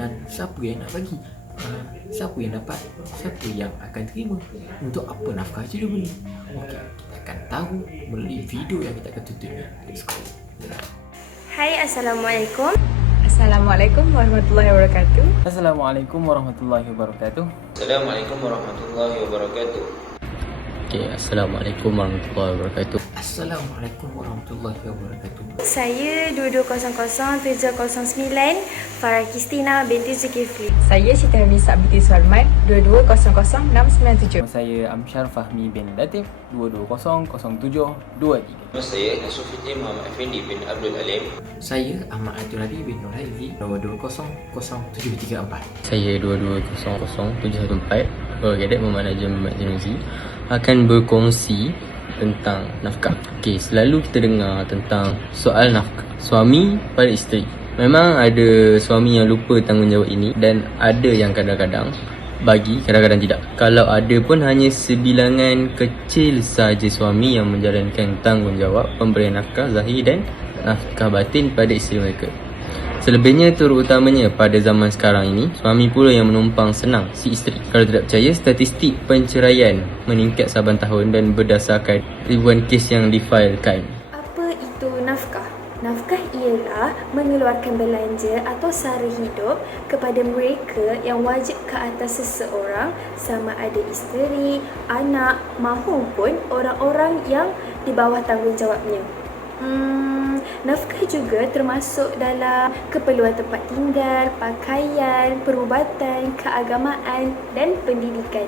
dan siapa yang nak bagi, siapa yang dapat, siapa yang akan terima, untuk apa nafkah itu diberi. Okey, kita akan tahu melalui video yang kita akan tonton ni. Let's go. Hai, Assalamualaikum. Assalamualaikum warahmatullahi wabarakatuh. Assalamualaikum warahmatullahi wabarakatuh. Assalamualaikum warahmatullahi wabarakatuh. Okay, Assalamualaikum warahmatullahi wabarakatuh. Assalamualaikum warahmatullahi wabarakatuh. Saya 2200709 Farah Kristina binti Zulkifli. Saya Siti Hamisa binti Suarmat 2200697. Nama saya Amsyar Fahmi bin Latif 220723. Nama saya Nasufiddin Muhammad Effendi bin Abdul Alim. Saya Ahmad Abdul Hadi bin Nur Haizi 220734. Saya 220714 Kadet Muhammad Najam Muhammad Zanuzi akan berkongsi tentang nafkah. Okey, selalu kita dengar tentang soal nafkah suami pada isteri. Memang ada suami yang lupa tanggungjawab ini dan ada yang kadang-kadang bagi, kadang-kadang tidak. Kalau ada pun hanya sebilangan kecil saja suami yang menjalankan tanggungjawab pemberian nafkah zahir dan nafkah batin pada isteri mereka. Selebihnya, terutamanya pada zaman sekarang ini, suami pula yang menumpang senang si isteri. Kalau tidak percaya, statistik penceraian meningkat saban tahun dan berdasarkan ribuan kes yang difailkan. Apa itu nafkah? Nafkah ialah mengeluarkan belanja atau sara hidup kepada mereka yang wajib ke atas seseorang, sama ada isteri, anak maupun orang-orang yang di bawah tanggungjawabnya. Nafkah juga termasuk dalam keperluan tempat tinggal, pakaian, perubatan, keagamaan dan pendidikan.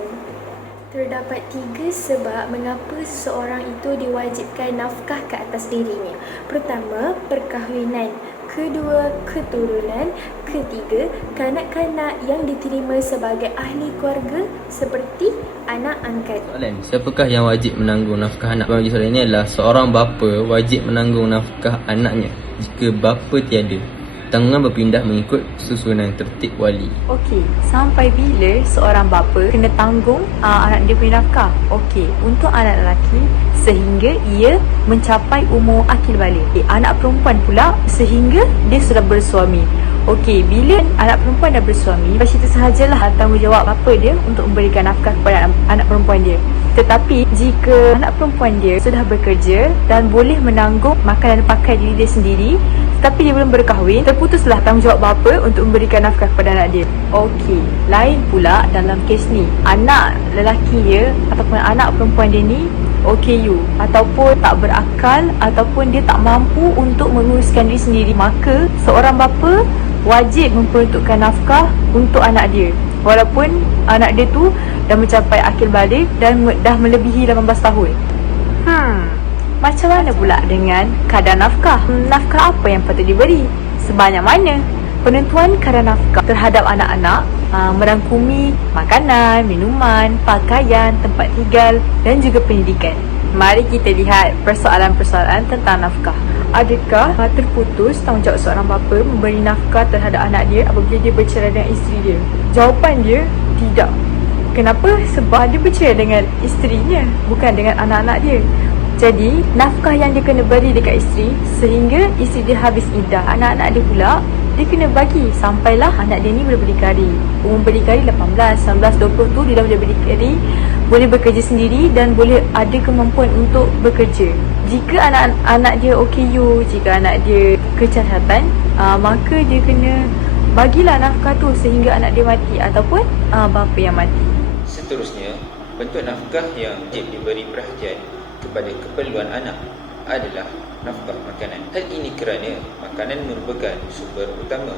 Terdapat 3 sebab mengapa seseorang itu diwajibkan nafkah ke atas dirinya. Pertama, perkahwinan. Kedua, keturunan. Ketiga, kanak-kanak yang diterima sebagai ahli keluarga seperti anak angkat. Soalan, siapakah yang wajib menanggung nafkah anak? Bagi soalan ini adalah seorang bapa wajib menanggung nafkah anaknya. Jika bapa tiada, tanggungan berpindah mengikut susunan tertib wali. Okey, sampai bila seorang bapa kena tanggung anak dia punya nafkah? Okey, untuk anak lelaki sehingga ia mencapai umur akil balik. Anak perempuan pula sehingga dia sudah bersuami. Okey, bila anak perempuan dah bersuami, itu sahajalah tanggungjawab bapa dia untuk memberikan nafkah kepada anak perempuan dia. Tetapi jika anak perempuan dia sudah bekerja dan boleh menanggung makan dan pakai diri dia sendiri, tetapi dia belum berkahwin, terputuslah tanggungjawab bapa untuk memberikan nafkah kepada anak dia. Okey, lain pula dalam kes ni, anak lelaki dia ataupun anak perempuan dia ni OKU ataupun tak berakal ataupun dia tak mampu untuk menguruskan diri sendiri, maka seorang bapa wajib memperuntukkan nafkah untuk anak dia walaupun anak dia tu dah mencapai akil balik dan dah melebihi 18 tahun. Macam mana pula dengan kadar nafkah? Nafkah apa yang patut diberi? Sebanyak mana? Penentuan kadar nafkah terhadap anak-anak merangkumi makanan, minuman, pakaian, tempat tinggal dan juga pendidikan. Mari kita lihat persoalan-persoalan tentang nafkah. Adakah terputus tanggungjawab seorang bapa memberi nafkah terhadap anak dia apabila dia bercerai dengan isteri dia? Jawapan dia, tidak. Kenapa? Sebab dia bercerai dengan isterinya, bukan dengan anak-anak dia. Jadi, nafkah yang dia kena beri dekat isteri sehingga isteri dia habis iddah. Anak-anak dia pula, dia kena bagi sampailah anak dia ni boleh berdikari. Umur berdikari 18, 19, 20 tu dia dah boleh berdikari, boleh bekerja sendiri dan boleh ada kemampuan untuk bekerja. Jika anak-anak dia OKU, jika anak dia kecacatan, maka dia kena bagilah nafkah tu sehingga anak dia mati ataupun bapa yang mati. Seterusnya, bentuk nafkah yang wajib diberi perhatian kepada keperluan anak adalah nafkah makanan. Hal ini kerana makanan merupakan sumber utama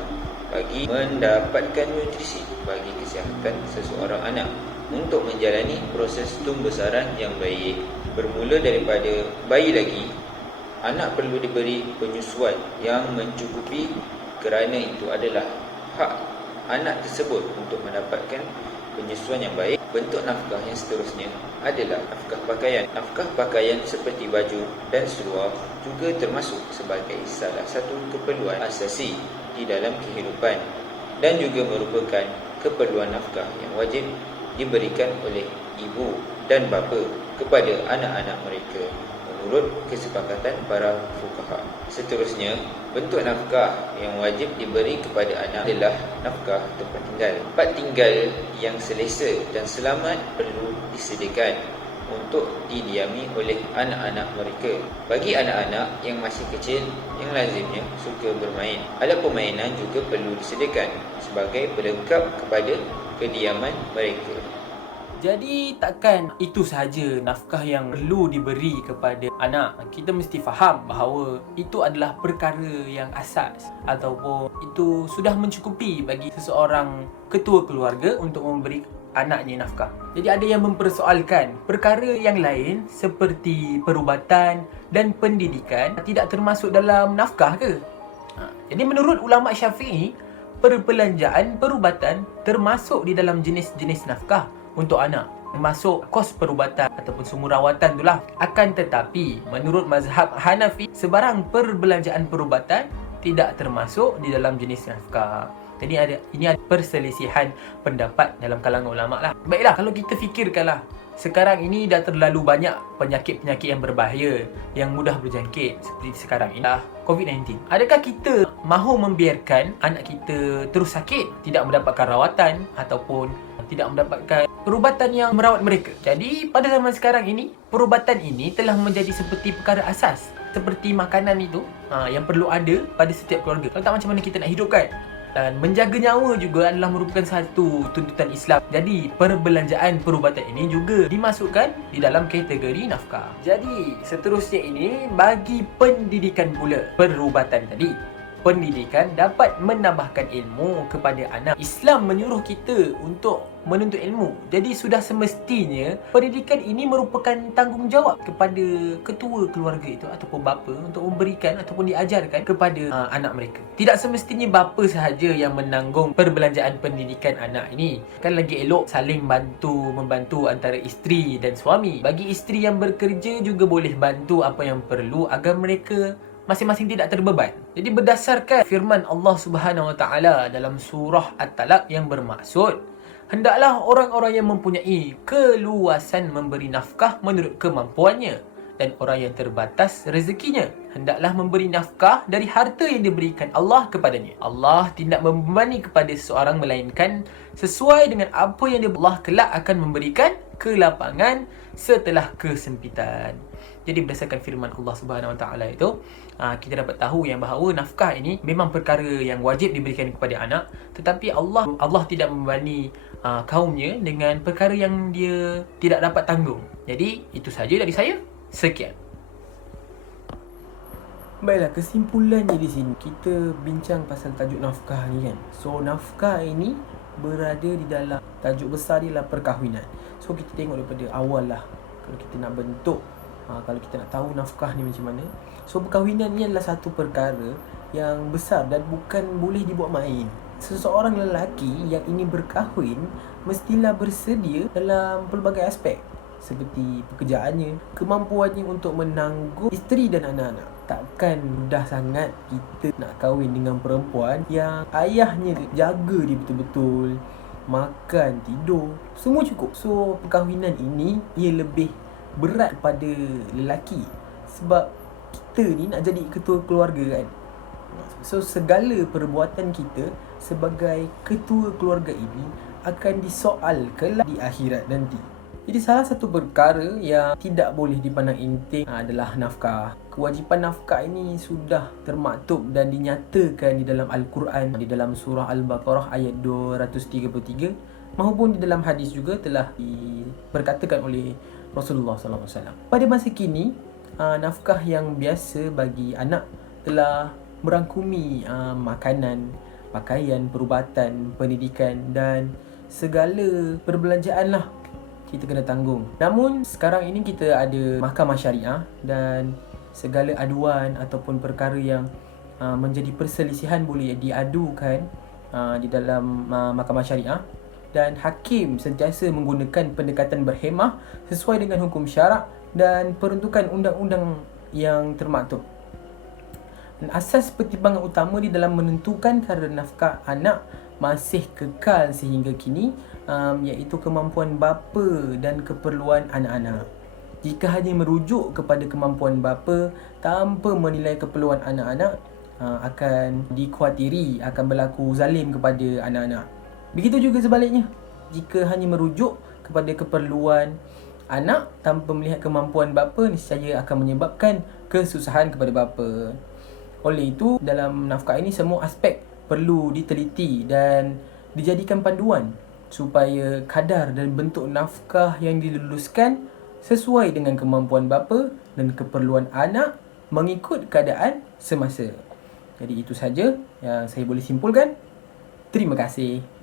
bagi mendapatkan nutrisi bagi kesihatan seseorang anak untuk menjalani proses tumbesaran yang baik. Bermula daripada bayi lagi, anak perlu diberi penyusuan yang mencukupi kerana itu adalah hak anak tersebut untuk mendapatkan penyusuan yang baik. Bentuk nafkah yang seterusnya adalah nafkah pakaian. Nafkah pakaian seperti baju dan seluar juga termasuk sebagai salah satu keperluan asasi di dalam kehidupan dan juga merupakan keperluan nafkah yang wajib diberikan oleh ibu dan bapa kepada anak-anak mereka menurut kesepakatan para fuqaha. Seterusnya, bentuk nafkah yang wajib diberi kepada anak adalah nafkah tempat tinggal. Tempat tinggal yang selesa dan selamat perlu disediakan untuk didiami oleh anak-anak mereka. Bagi anak-anak yang masih kecil yang lazimnya suka bermain, alat permainan juga perlu disediakan sebagai pelengkap kepada kediaman mereka. Jadi takkan itu sahaja nafkah yang perlu diberi kepada anak. Kita mesti faham bahawa itu adalah perkara yang asas ataupun itu sudah mencukupi bagi seseorang ketua keluarga untuk memberi anaknya nafkah. Jadi ada yang mempersoalkan perkara yang lain seperti perubatan dan pendidikan tidak termasuk dalam nafkah ke? Jadi menurut ulama Syafi'i, perbelanjaan perubatan termasuk di dalam jenis-jenis nafkah untuk anak, termasuk kos perubatan ataupun semua rawatan itulah. Akan tetapi menurut mazhab Hanafi, sebarang perbelanjaan perubatan tidak termasuk di dalam jenis nafkah. Jadi ini ada perselisihan pendapat dalam kalangan ulama lah. Baiklah, kalau kita fikirkanlah, sekarang ini dah terlalu banyak penyakit-penyakit yang berbahaya, yang mudah berjangkit seperti sekarang ini lah, COVID-19. Adakah kita mahu membiarkan anak kita terus sakit, tidak mendapatkan rawatan ataupun tidak mendapatkan perubatan yang merawat mereka? Jadi pada zaman sekarang ini, perubatan ini telah menjadi seperti perkara asas, seperti makanan itu yang perlu ada pada setiap keluarga. Kalau tak, macam mana kita nak hidupkan? Dan menjaga nyawa juga adalah merupakan satu tuntutan Islam. Jadi perbelanjaan perubatan ini juga dimasukkan di dalam kategori nafkah. Jadi seterusnya ini bagi pendidikan pula. Perubatan tadi, pendidikan dapat menambahkan ilmu kepada anak. Islam menyuruh kita untuk menuntut ilmu. Jadi sudah semestinya pendidikan ini merupakan tanggungjawab kepada ketua keluarga itu ataupun bapa untuk memberikan ataupun diajarkan kepada anak mereka. Tidak semestinya bapa sahaja yang menanggung perbelanjaan pendidikan anak ini. Kan lagi elok saling membantu antara isteri dan suami. Bagi isteri yang bekerja juga boleh bantu apa yang perlu agar mereka masing-masing tidak terbeban. Jadi berdasarkan firman Allah Subhanahu Wa Taala dalam surah At-Talaq yang bermaksud, hendaklah orang-orang yang mempunyai keluasan memberi nafkah menurut kemampuannya, dan orang yang terbatas rezekinya hendaklah memberi nafkah dari harta yang diberikan Allah kepadanya. Allah tidak membebani kepada seseorang melainkan sesuai dengan apa yang Allah kelak akan memberikan kelapangan setelah kesempitan. Jadi berdasarkan firman Allah Subhanahu Wa Taala itu, kita dapat tahu yang bahawa nafkah ini memang perkara yang wajib diberikan kepada anak, tetapi Allah tidak membebani kaumnya dengan perkara yang dia tidak dapat tanggung. Jadi itu sahaja dari saya. Sekian. Baiklah, kesimpulannya di sini kita bincang pasal tajuk nafkah ni kan. So nafkah ini berada di dalam tajuk besar dia lah perkahwinan. So kita tengok daripada awal lah, kalau kita nak bentuk, kalau kita nak tahu nafkah ni macam mana. So perkahwinan ni adalah satu perkara yang besar dan bukan boleh dibuat main. Seseorang lelaki yang ingin berkahwin mestilah bersedia dalam pelbagai aspek, seperti pekerjaannya, kemampuannya untuk menanggung isteri dan anak-anak. Takkan mudah sangat kita nak kahwin dengan perempuan yang ayahnya jaga dia betul-betul, makan, tidur, semua cukup. So perkahwinan ini ia lebih berat pada lelaki, sebab kita ni nak jadi ketua keluarga kan. So segala perbuatan kita sebagai ketua keluarga ini akan disoal kelak di akhirat nanti. Jadi salah satu perkara yang tidak boleh dipandang enteng adalah nafkah. Kewajipan nafkah ini sudah termaktub dan dinyatakan di dalam Al-Quran, di dalam surah Al-Baqarah ayat 233, maupun di dalam hadis juga telah diperkatakan oleh Rasulullah SAW. Pada masa kini, nafkah yang biasa bagi anak telah merangkumi makanan, pakaian, perubatan, pendidikan dan segala perbelanjaan lah kita kena tanggung. Namun sekarang ini kita ada mahkamah syariah dan segala aduan ataupun perkara yang menjadi perselisihan boleh diadukan di dalam mahkamah syariah, dan hakim sentiasa menggunakan pendekatan berhemah sesuai dengan hukum syarak dan peruntukan undang-undang yang termaktub. Dan asas pertimbangan utama di dalam menentukan kadar nafkah anak masih kekal sehingga kini, iaitu kemampuan bapa dan keperluan anak-anak. jika hanya merujuk kepada kemampuan bapa tanpa menilai keperluan anak-anak, akan dikhawatiri akan berlaku zalim kepada anak-anak. Begitu juga sebaliknya, jika hanya merujuk kepada keperluan anak tanpa melihat kemampuan bapa, niscaya akan menyebabkan kesusahan kepada bapa. Oleh itu, dalam nafkah ini semua aspek perlu diteliti dan dijadikan panduan supaya kadar dan bentuk nafkah yang diluluskan sesuai dengan kemampuan bapa dan keperluan anak mengikut keadaan semasa. Jadi itu saja yang saya boleh simpulkan. Terima kasih.